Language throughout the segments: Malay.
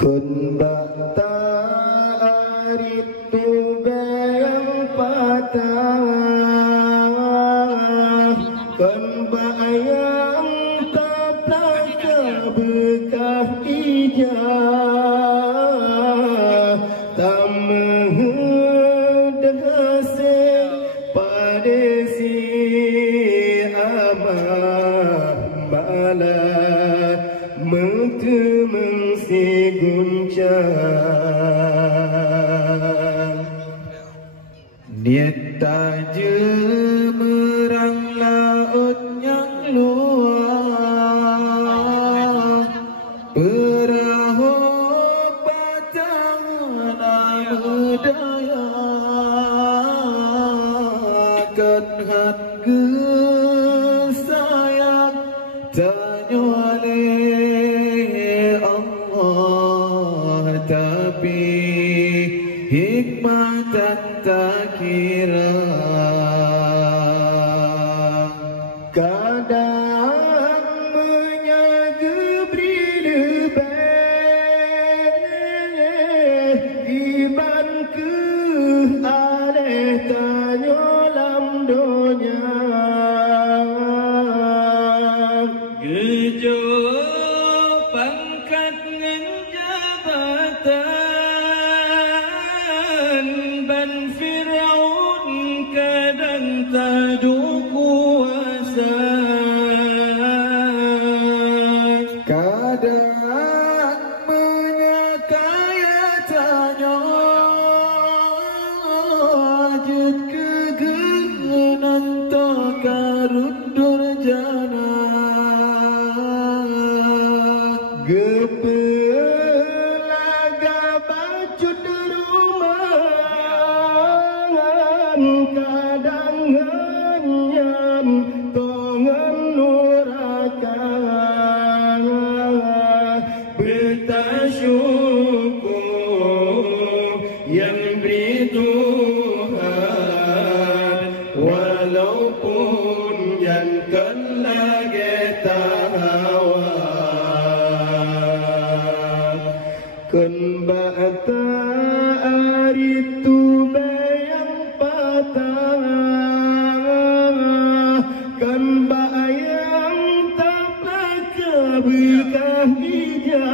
Kun bata aritu bayang patah, kun bayang tak bekah ijah, tamdase pada si amah malah mentemeng si guncang. Niat taja merang laut yang luar, perahu batang daya, kan harga sayang tanya oleh Allah, tapi hikmah tak kira. Kadang menyaga beri lebih iban ke alih tanya lam dunia. Gejo pangkat ngan jabatan ban Firaun kadang tadu kuasa, kadang menyakaya tanya jet kegenan takarut durjana. Gepelaga baju rumahan kadang ngenyam tongan nurakan, bertasyukur yang beri Tuhan, walaupun yang kan lagi tahawa. Kun bata aritu bayang patah, kan bayang tak bekah ijah,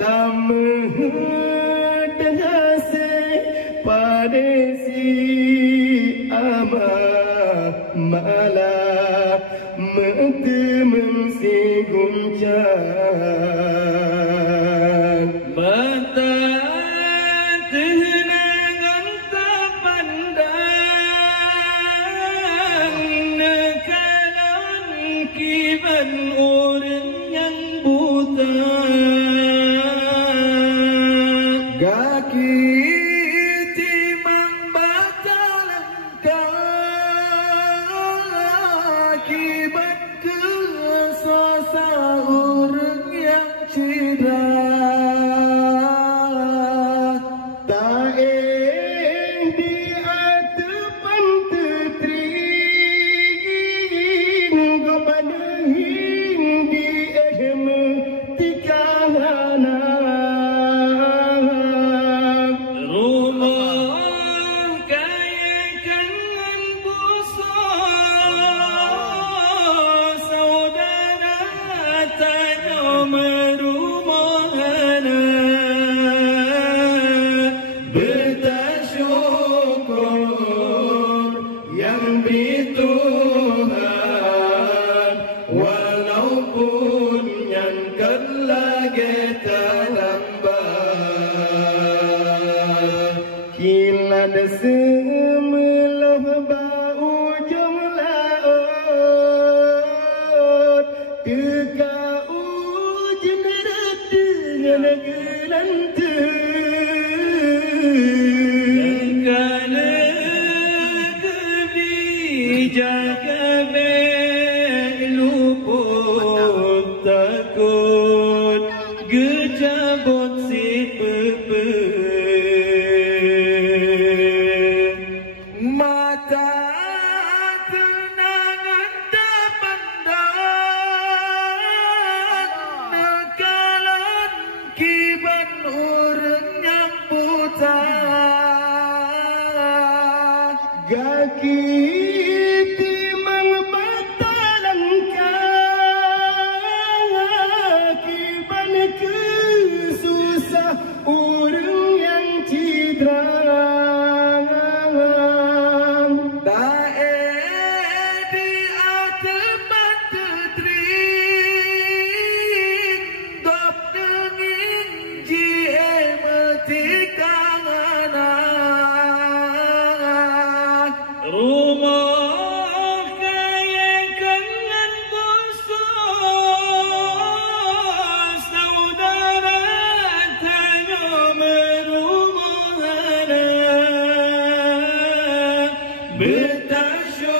tamdase pada si amah malah mentemeng si guncang. Mata tenangan tak pandang, nekalan kiban orang yang buta. Kaki timang batalan akibat kesasa orang yang cedera. Tak di atepan tetring kepada hindi tikahana. Rumah kaya kangen busuk, saudara tanya merumahana. Bertasyukur yang beri Tuhan, walaupun yang kan lagi terlambat. Kilad semelah bau jumlaut, teka ujian dengan gelantung. Jaga beluput takut gejabot si pepe. Mata tenangan tak pandang,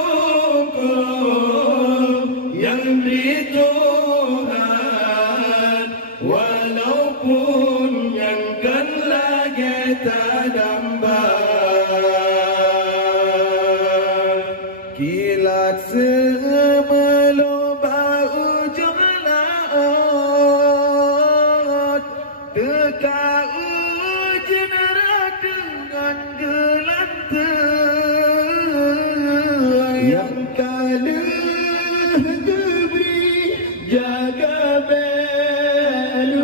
Bertasyukur yang beri Tuhan, walaupun yang kan lagi tak dampak. Kilat semeloba ujung laut, dekat ujung neraka dengan gelantung. Yang kalah diberi jaga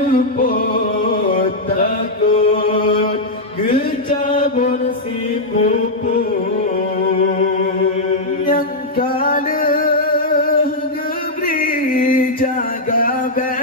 beluput takut gecabur si puput. Yang kalah diberi jaga beluput